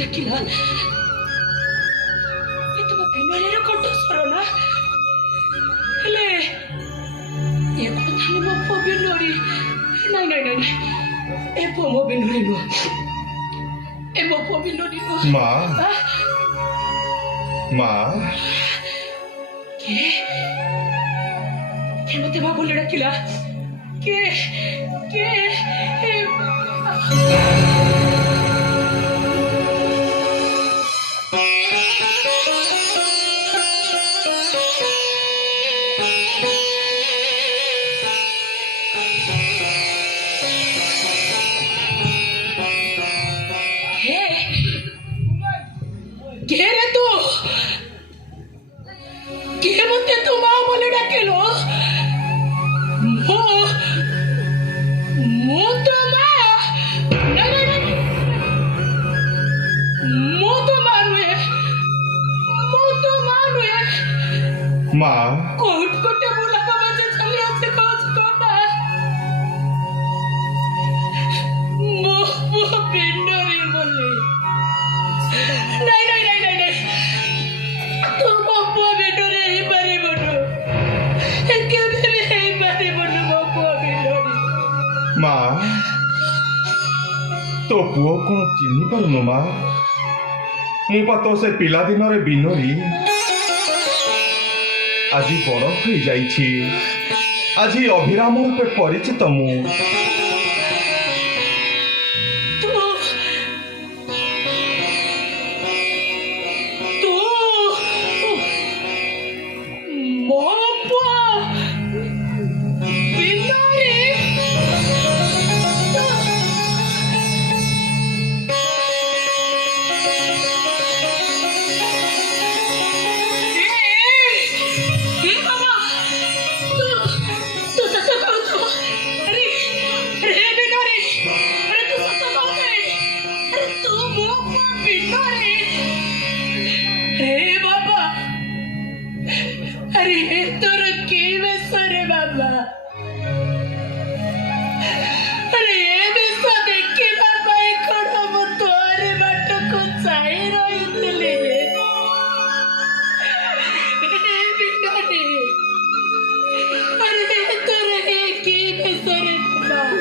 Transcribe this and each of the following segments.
ଦେଖିଲା ଏ ତୁମ ବିନୟର କଣ୍ଠସ୍ୱର ନା ହେଲେ ଏ କଣ ତାହେଲେ ମୋ ପୁଅ ବିନୟୀ? ନାଇଁ ନାଇଁ ନାଇଁ ଏ ପୁଅ ମୋ ବିନୟୀ ନୁହଁ, ଏ ମୋ ପୁଅ ବିନୟୀ ନୁହଁ। ମା ମା କିଏ ମତେ ମା ବୋଲି ଡାକିଲା? କିଏ କିଏ रे तू किए मते तू माँ बोले डाकिलो? मो तो माँ नहीं मो तो माँ नुहे माँ कोट कोटे बोला का बजे चली आसे कौन कोना मो बिंडोरी बोले नहीं तुम मो बिंडोरी ही बारी बोलो के भी ही बारी बोलो मो बिंडोरी। माँ तो पुओ कौन चिन्ह पारुनु माँ? मु तो से पिला दिन रे बिनोरी आज बड़ हो जाइछि, आज अभिराम रूपे परिचित मु। अरे तोर के बेसर बाबा अरे ये बेसा देखी बाबा ए कोड़ा मो तोरे बाट को चाहि रहितले ए बिनारे अरे तोर के बेसर बाबा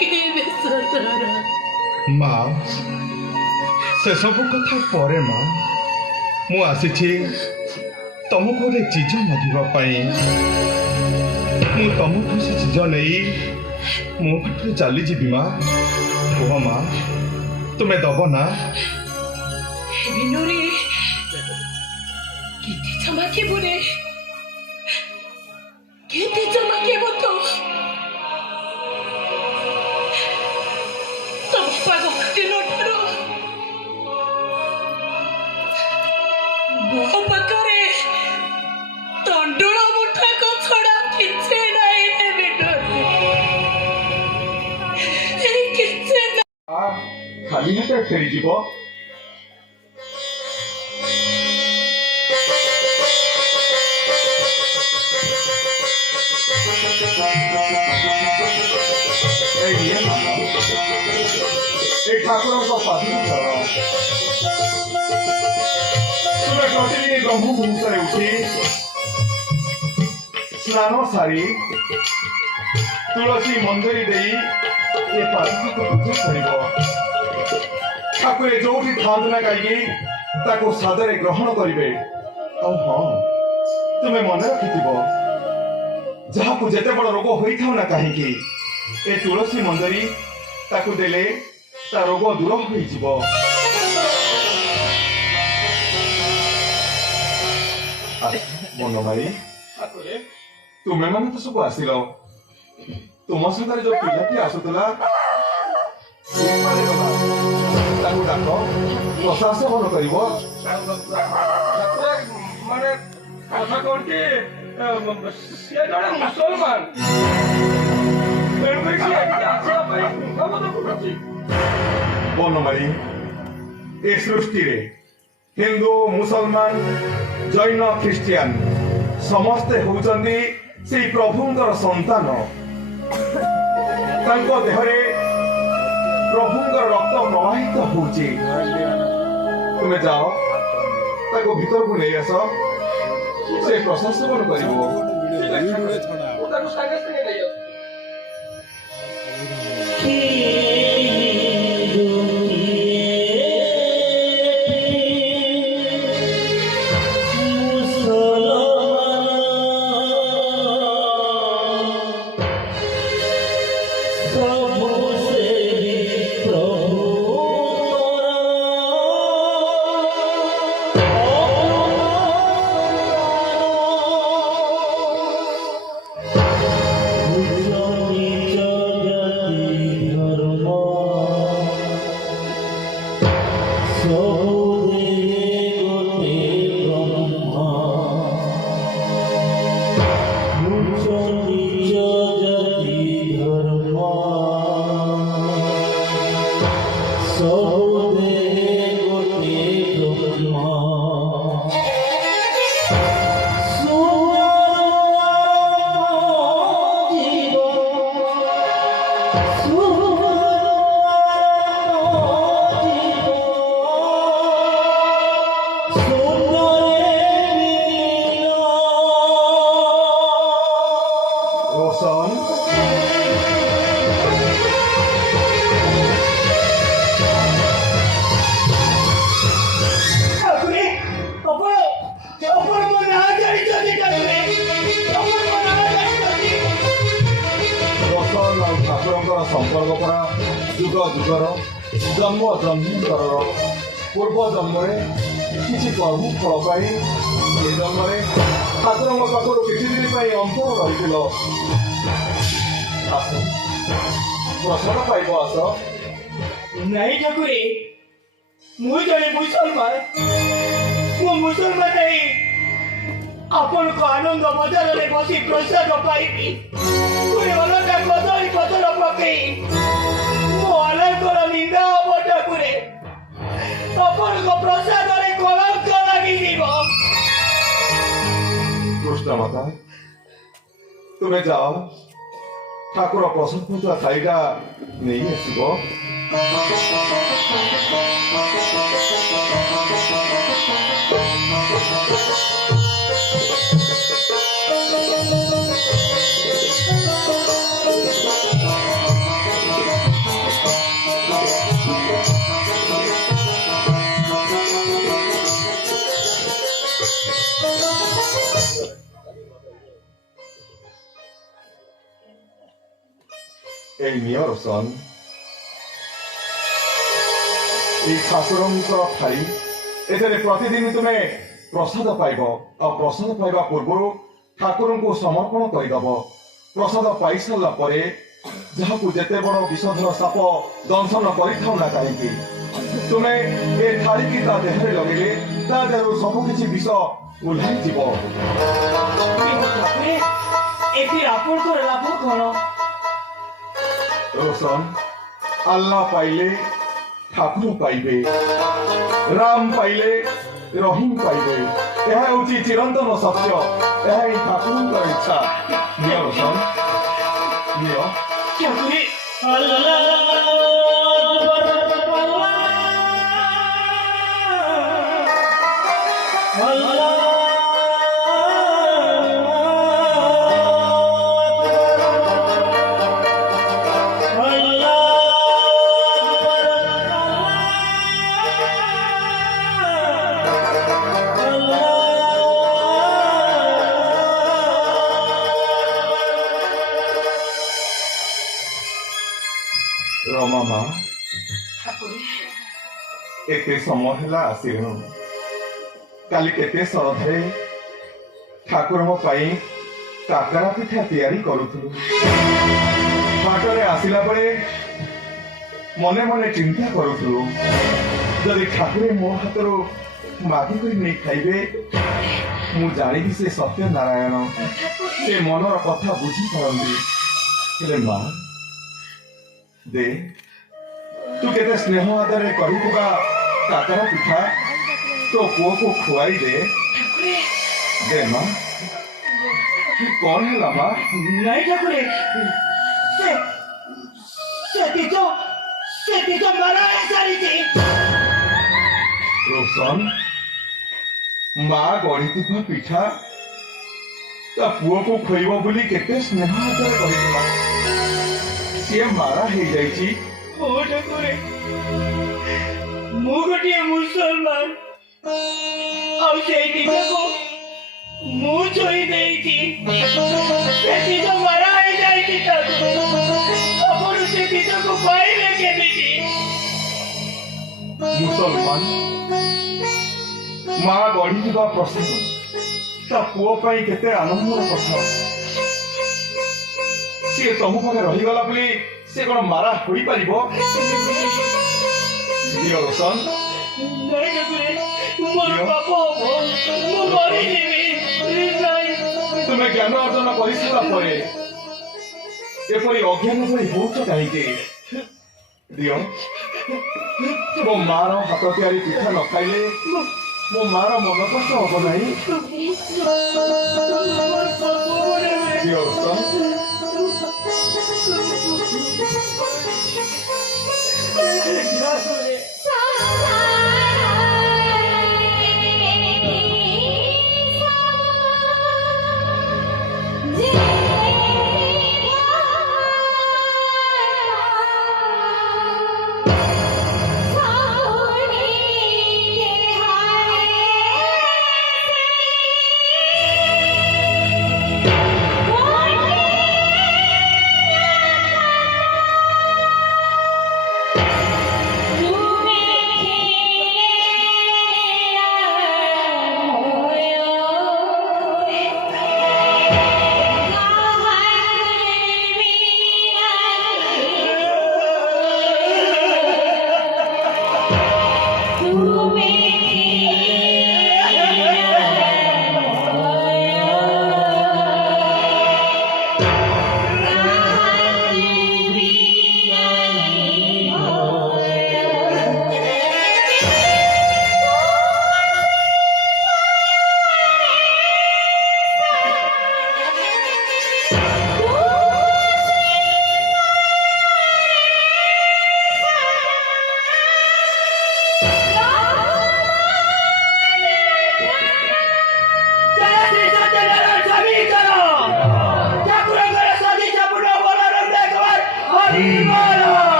के बेसर तोरा माँ से सब कथा परे माँ मु आसीछि तुमको गोटे चीज मागिबाई। मु तुमको से चीज नहीं मो पाटे चली जीवी माँ। कह माँ तुम्हें दब ना? बिनोरी किती चमके बुरे किती चमके बतो तप्पा गोटे नटरो ମୋ ପାଖରେ ତଣ୍ଡୁଳ ମୁଠାକ ଛଡା କିଛି ନାହିଁ ରେ ବିନୋରୀ କିଛି ଖାଲି ହାତେ ଫେରିଯିବ? এই ଠାକୁରଙ୍କ ପାଦକୁ ଧର। ତୁମେ ପ୍ରତିଦିନ ବ୍ରହ୍ମ ମୁହୂର୍ତ୍ତରେ ଉଠି ସ୍ନାନ ସାରି ତୁଳସୀ ମଞ୍ଜରୀ ଦେଇ ଏ ପାଦକୁ ପୂଜା କରିବ। ଠାକୁରେ ଯୋଉଠି ଥାଆନ୍ତୁ ନା କାହିଁକି ତାକୁ ସାଦରେ ଗ୍ରହଣ କରିବେ। ଆଉ ହଁ ତୁମେ ମନେ ରଖିଥିବ ଯାହାକୁ ଯେତେ ବଡ଼ ରୋଗ ହୋଇଥାଉ ନା କାହିଁକି ଏ ତୁଳସୀ ମଞ୍ଜରୀ ତାକୁ ଦେଲେ ତା ରୋଗ ଦୂର ହୋଇଯିବ। ମନମାଳି ତୁମେ ମାନେ ତ ସବୁ ଆସିଲ, ତୁମ ସାଙ୍ଗରେ ଯୋଉ ପିଲାଟି ଆସୁଥିଲା ତାକୁ ଡାକ, ପ୍ରସାଦ ସେବନ କରିବ। ମାନେ କଥା କଣ କି ସିଏ ଜଣେ ମୁସଲମାନ, ତେଣୁକରି ସିଏ ଆସିବା ପାଇଁ ଅନୁରୋଧ କରୁଛି। ବନମାଳି ଏ ସୃଷ୍ଟିରେ ହିନ୍ଦୁ ମୁସଲମାନ ଜୈନ ଖ୍ରୀଷ୍ଟିଆନ ସମସ୍ତେ ହଉଛନ୍ତି ସେଇ ପ୍ରଭୁଙ୍କର ସନ୍ତାନ। ତାଙ୍କ ଦେହରେ ପ୍ରଭୁଙ୍କର ରକ୍ତ ପ୍ରବାହିତ ହଉଛି। ତୁମେ ଯାଅ ତାକୁ ଭିତରକୁ ନେଇ ଆସ, ସେ ପ୍ରସାଦ ସେବନ କରିବ। ମୁଁ ତାକୁ ସାଙ୍ଗେ ସାଙ୍ଗେ ନେଇ ଆସୁଛି। ଠାକୁରଙ୍କର ସମ୍ପର୍କ ପରା ଯୁଗ ଯୁଗର ଜନ୍ମ ଜନ୍ମାନ୍ତରର। ପୂର୍ବ ଜନ୍ମରେ କିଛି କର୍ମ ଫଳ ପାଇଁ ଏ ଜନ୍ମରେ ଠାକୁରଙ୍କ ପାଖରୁ କିଛି ଦିନ ପାଇଁ ଅନ୍ତର ରହିଥିଲ। ଆସ, ପ୍ରସାଦ ପାଇବ ଆସ। ନାଇଁ ଠାକୁରେ, ମୁଁ ଜଣେ ମୁସଲମାନ। ମୁଁ ମୁସଲମାନ ହେଇ ଆପଣଙ୍କ ଆନନ୍ଦ ବଜାରରେ ବସି ପ୍ରସାଦ ପାଇବି। ପୁଣି ଅଲଗା କଦଳୀ ପତ୍ର ପକେଇ ମୋ ଅଲଙ୍କର ନିନ୍ଦା ହବ ଠାକୁରେ। ଆପଣଙ୍କ ପ୍ରସାଦରେ କଳଙ୍କ ଲାଗିଯିବ। କୃଷ୍ଣ ମାତା, ତୁମେ ଯାଅ, ଠାକୁର ପ୍ରସାଦ ପୂଜା ଥାଳିଟା ନେଇ ଆସିବ। এই নিয় রোশন, এই ଠାକୁରଙ୍କର ଥାଳି, ଏଥିରେ ପ୍ରତିଦିନ ତୁମେ ପ୍ରସାଦ ପାଇବ। ଆଉ ପ୍ରସାଦ ପାଇବା ପୂର୍ବରୁ ଠାକୁରଙ୍କୁ ସମର୍ପଣ କରିଦେବ। ପ୍ରସାଦ ପାଇସାରିଲା ପରେ ଯାହାକୁ ଯେତେ ବଡ଼ ବିଷଧର ସାପ ଦଂଶନ କରିଥାଉ ନା କାହିଁକି, ତୁମେ ଏ ଥାଳିକି ତା ଦେହରେ ଲଗେଇଲେ ତା ଦେହରୁ ସବୁକିଛି ବିଷ ଓହ୍ଲାଇଯିବ। ଏଥିରେ ଆପଣଙ୍କର ଲାଭ କଣ? ରୋଶନ, ଆଲ୍ଲାହ ପାଇଲେ ଠାକୁର ପାଇବେ, ରାମ ପାଇଲେ ରହିମ ପାଇବେ। ଏହା ହେଉଛି ଚିରନ୍ତନ ସତ୍ୟ। ଏହା ହିଁ ଠାକୁରଙ୍କର ଇଚ୍ଛା। ନିଅ ରୋଶନ, ନିଅ। ଠାକୁରେ, ରମା ମା, ଏତେ ସମୟ ହେଲା ଆସିଲୁ। କାଲି କେତେ ଶ୍ରଦ୍ଧାରେ ଠାକୁରଙ୍କ ପାଇଁ କାକରା ପିଠା ତିଆରି କରୁଥିଲୁ। ବାଟରେ ଆସିଲା ବେଳେ ମନେ ମନେ ଚିନ୍ତା କରୁଥିଲୁ, ଯଦି ଠାକୁରେ ମୋ ହାତରୁ ମାଗିକରି ନେଇ ଖାଇବେ, ମୁଁ ଜାଣିବି ସେ ସତ୍ୟ ନାରାୟଣ, ସେ ମନର କଥା ବୁଝିପାରନ୍ତି। ହେଲେ ମା, ଦେ, ତୁ କେତେ ସ୍ନେହ ଆଦରରେ କରିଥିବା କାକରା ପିଠା ତୋ ପୁଅକୁ ଖୁଆଇ ଦେ। ଦେ ମା। କଣ ହେଲା ମା? ନାଇଁ ଠାକୁରେ, ସେ ସେଠି ତ ମାରା ହେଇସାରିଛି। ରୋଶନ ମା ଗଢ଼ିଥିବା ପିଠା ତା ପୁଅକୁ ଖୋଇବ ବୋଲି କେତେ ସ୍ନେହ ହାତରେ କହିଥିଲା, ସିଏ ମାରା ହେଇଯାଇଛି। ଓ ଠାକୁରେ, ମୁଁ ଗୋଟିଏ ମୁସଲମାନ, ଆଉ ସେଇ ଦିନକୁ ମୁଁ ଛୁଇଁ ଦେଇଛି। ସେଠି ତ ମାରା ହେଇଯାଇଛି ତାକୁ। ଆପଣ ସେ ଦିନକୁ ପାଇଲେ କେମିତି? ମୁସଲମାନ ମା ଗଢ଼ିଥିବା ପ୍ରସାଦ ତା ପୁଅ ପାଇଁ କେତେ ଆନନ୍ଦର କଥା। ସିଏ ତମ ପାଖେ ରହିଗଲା ବୋଲି ସେ କଣ ମାରା ହୋଇପାରିବ? ଦିଅ ରୋଶନ, ନାଇଁ ଠାକୁରେ, ମୋର ପାପ ହବ, ମୁଁ ମରିଯିବି। ନାଇଁ, ତୁମେ ଜ୍ଞାନ ଅର୍ଜନ କରିସାରିଲା ପରେ ଏପରି ଅଜ୍ଞାନ ଭଳି ହଉଛ କାହିଁକି? ଦିଅ, ମୋ ମାର ହାତ ତିଆରି ପିଠା ନ ଖାଇଲେ ମୋ ମାର ମନ କଷ୍ଟ ହବ ନାହିଁ।